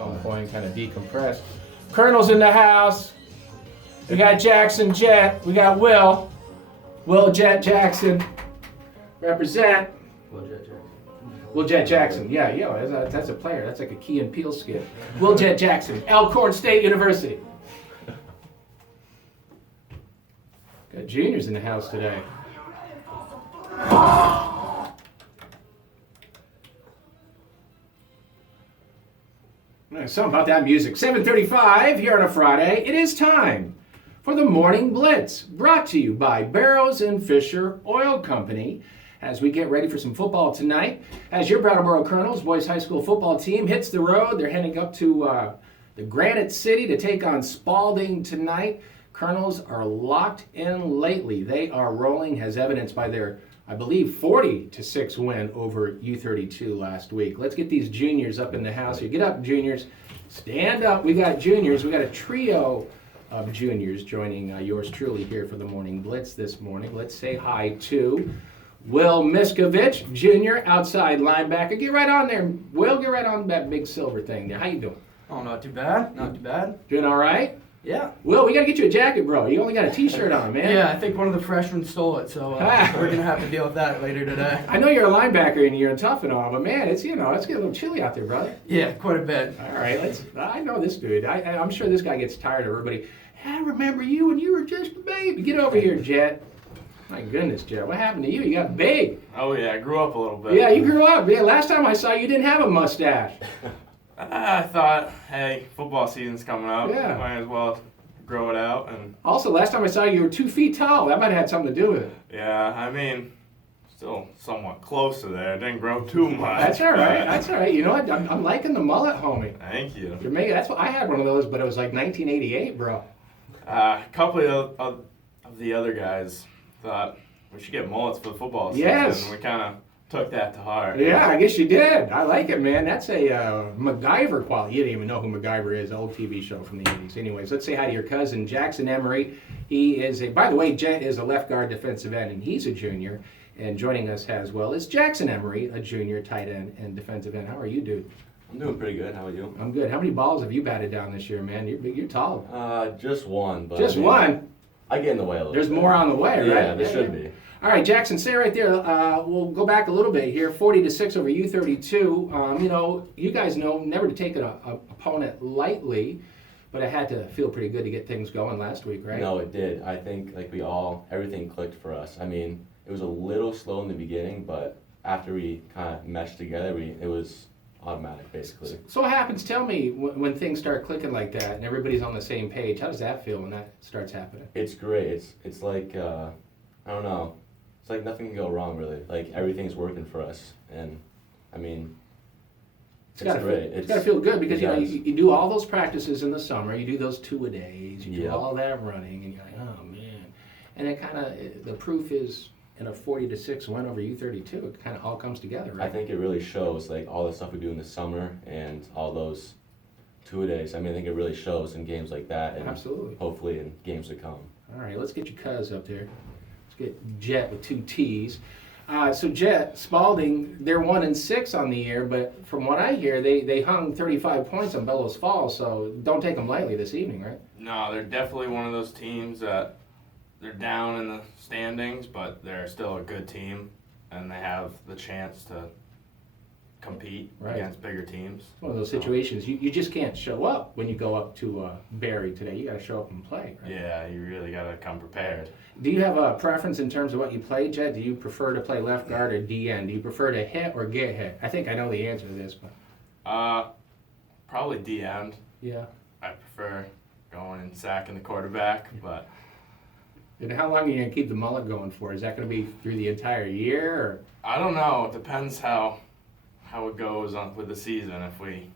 some point, kind of decompress. Colonel's in the house. We got Jackson Jet. We got Will. Will Jet Jackson. Represent. Will Jet Jackson. Yeah, that's a player. That's like a Key and Peele skit. Will Jet Jackson. Elkhorn State University. Got juniors in the house today. Something about that music. 7:35 here on a Friday. It is time for the Morning Blitz, brought to you by Barrows and Fisher Oil Company. As we get ready for some football tonight, as your Brattleboro Colonels boys high school football team hits the road, they're heading up to the Granite City to take on Spalding tonight. Colonels are locked in lately. They are rolling, as evidenced by their, I believe, 40-6 win over U32 last week. Let's get these juniors up in the house here. Get up, juniors. Stand up. We got juniors. We got a trio of juniors joining yours truly here for the Morning Blitz this morning. Let's say hi to Will Miskovich, Jr., outside linebacker. Get right on there. Will, get right on that big silver thing there. How you doing? Oh, not too bad. Not too bad. Doing all right? Yeah. Will, we got to get you a jacket, bro. You only got a T-shirt on, man. Yeah, I think one of the freshmen stole it, so we're going to have to deal with that later today. I know you're a linebacker and you're tough and all, but man, it's getting a little chilly out there, brother. Yeah, quite a bit. All right, I know this dude. I'm sure this guy gets tired of everybody. I remember you when you were just a baby. Get over here, Jet. My goodness, Jet. What happened to you? You got big. Oh, yeah, I grew up a little bit. Yeah, you grew up. Yeah, last time I saw you, you didn't have a mustache. I thought, hey, football season's coming up. Yeah. Might as well grow it out. And also, last time I saw you, you were 2 feet tall. That might have had something to do with it. yeah, I mean, still somewhat close to there. Didn't grow too much. That's all right. That's all right. You know what? I'm liking the mullet, homie. Thank you. You're making. That's what I had one of those, but it was like 1988, bro. A couple of the other guys thought we should get mullets for the football season. Yes. And we kind of took that to heart. Yeah, I guess you did. I like it, man. That's a MacGyver quality. You didn't even know who MacGyver is, old TV show from the 80s. Anyways, let's say hi to your cousin, Jackson Emery. He is by the way, Jet is a left guard defensive end, and he's a junior. And joining us as well is Jackson Emery, a junior tight end and defensive end. How are you, dude? I'm doing pretty good. How are you? I'm good. How many balls have you batted down this year, man? You're tall. Just one. But Just one? I get in the way a little There's bit. more on the way, right? Yeah, there should be. All right, Jackson, stay right there. We'll go back a little bit here. 40-6 over U32. You guys know never to take an opponent lightly, but it had to feel pretty good to get things going last week, right? No, it did. I think everything clicked for us. I mean, it was a little slow in the beginning, but after we kind of meshed together, it was automatic, basically. So what happens? Tell me when things start clicking like that and everybody's on the same page. How does that feel when that starts happening? It's great. It's like, I don't know. It's like nothing can go wrong, really. Like, everything's working for us. And, I mean, it's great. It's got to feel good because, does. you do all those practices in the summer. You do those 2-a-days. You do Yep. all that running. And you're like, oh, man. And it kind of, the proof is in a 40-6 win over U32. It kind of all comes together, right? I think it really shows, like, all the stuff we do in the summer and all those 2-a-days. I mean, I think it really shows in games like that and Absolutely. hopefully in games to come. All right, let's get your cuz up there. Let's get Jet with 2 T's. So Jet, Spalding, they're 1-6 on the year, but from what I hear, they hung 35 points on Bellows Falls, so don't take them lightly this evening, right? No, they're definitely one of those teams that they're down in the standings, but they're still a good team, and they have the chance to compete Right. against bigger teams. It's one of those situations, you just can't show up when you go up to Barry today. You got to show up and play, right? Yeah, you really got to come prepared. Do you have a preference in terms of what you play, Jet? Do you prefer to play left guard or DN? Do you prefer to hit or get hit? I think I know the answer to this, but Probably D end. yeah. I prefer going and sacking the quarterback, but And how long are you going to keep the mullet going for? Is that going to be through the entire year? Or? I don't know. It depends how it goes on with the season. If we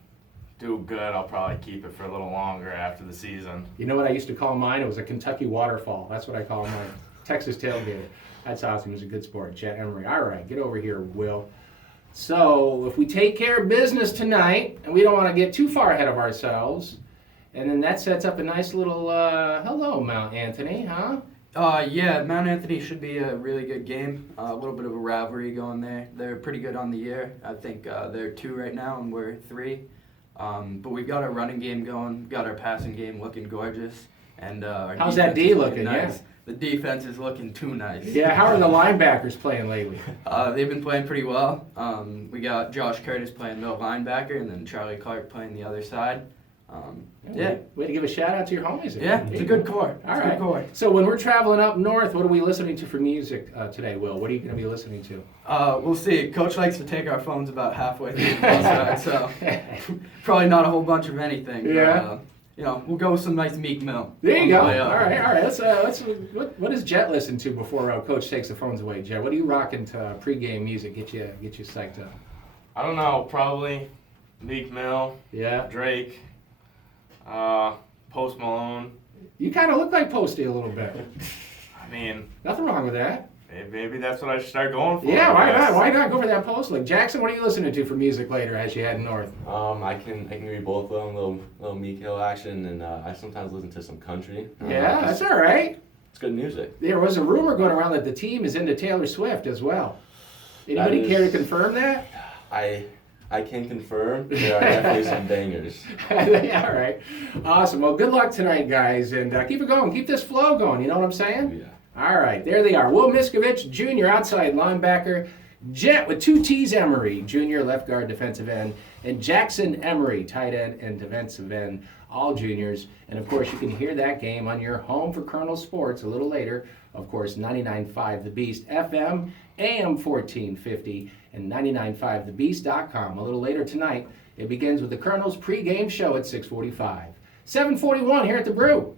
do good, I'll probably keep it for a little longer after the season. You know what I used to call mine? It was a Kentucky waterfall. That's what I call mine. Texas tailgater. That's awesome. He was a good sport. Jet Emery. All right, get over here, Will. So if we take care of business tonight, and we don't want to get too far ahead of ourselves, and then that sets up a nice little hello, Mount Anthony, huh? Yeah, Mount Anthony should be a really good game. A little bit of a rivalry going there. They're pretty good on the year. I think they're 2 right now, and we're 3. But we've got our running game going. We've got our passing game looking gorgeous. And our How's that defense D is looking, nice. The defense is looking too nice. Yeah, how are the linebackers playing lately? They've been playing pretty well. We got Josh Curtis playing middle linebacker, and then Charlie Clark playing the other side. Yeah. Way to give a shout out to your homies. Yeah, it's a good core. All It's a right. good core. So when we're traveling up north, what are we listening to for music today, Will? What are you going to be listening to? We'll see. Coach likes to take our phones about halfway through the bus ride, so probably not a whole bunch of anything. Yeah. But, we'll go with some nice Meek Mill. There you go. on the way All up. right. Let's what does Jet listen to before Coach takes the phones away? Jet, what are you rocking to pregame music? Get you psyched up. I don't know, probably Meek Mill, Yeah. Drake, Post Malone. You kind of look like Posty a little bit. I mean, Nothing wrong with that. maybe that's what I should start going for. Yeah, I why guess. not? Why not go for that post look? Jackson, what are you listening to for music later as you head north? I can read both of them, little Meek Hill action, and I sometimes listen to some country. Yeah, that's all right. It's good music. There was a rumor going around that the team is into Taylor Swift as well. Anybody That is- care to confirm that? I can confirm there are definitely some bangers. All right. Awesome. Well, good luck tonight, guys, and keep it going. Keep this flow going. You know what I'm saying? Yeah. All right. There they are. Will Miskovich, Jr., outside linebacker. Jet with 2 T's, Emery, Jr., left guard, defensive end. And Jackson Emery, tight end and defensive end, all juniors. And, of course, you can hear that game on your home for Colonel Sports a little later. Of course, 99.5 The Beast FM, AM 1450, and 995thebeast.com. A little later tonight, it begins with the Colonel's pregame show at 6:45. 7:41 here at the Brew.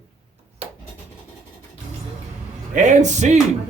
And scene.